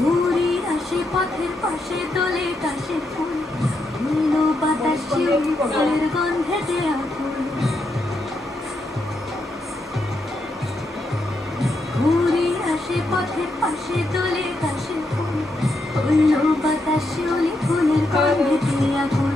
ঘুরি আসে পথের পাশে দোলে কাশে ফুল, ধুলো বাতাস শিউলি ফুলের গন্ধেতে আকুল। ঘুরি আসে পথের পাশে দোলে কাশে ফুল, ধুলো বাতাস শিউলি ফুলের গন্ধেতে আকুল।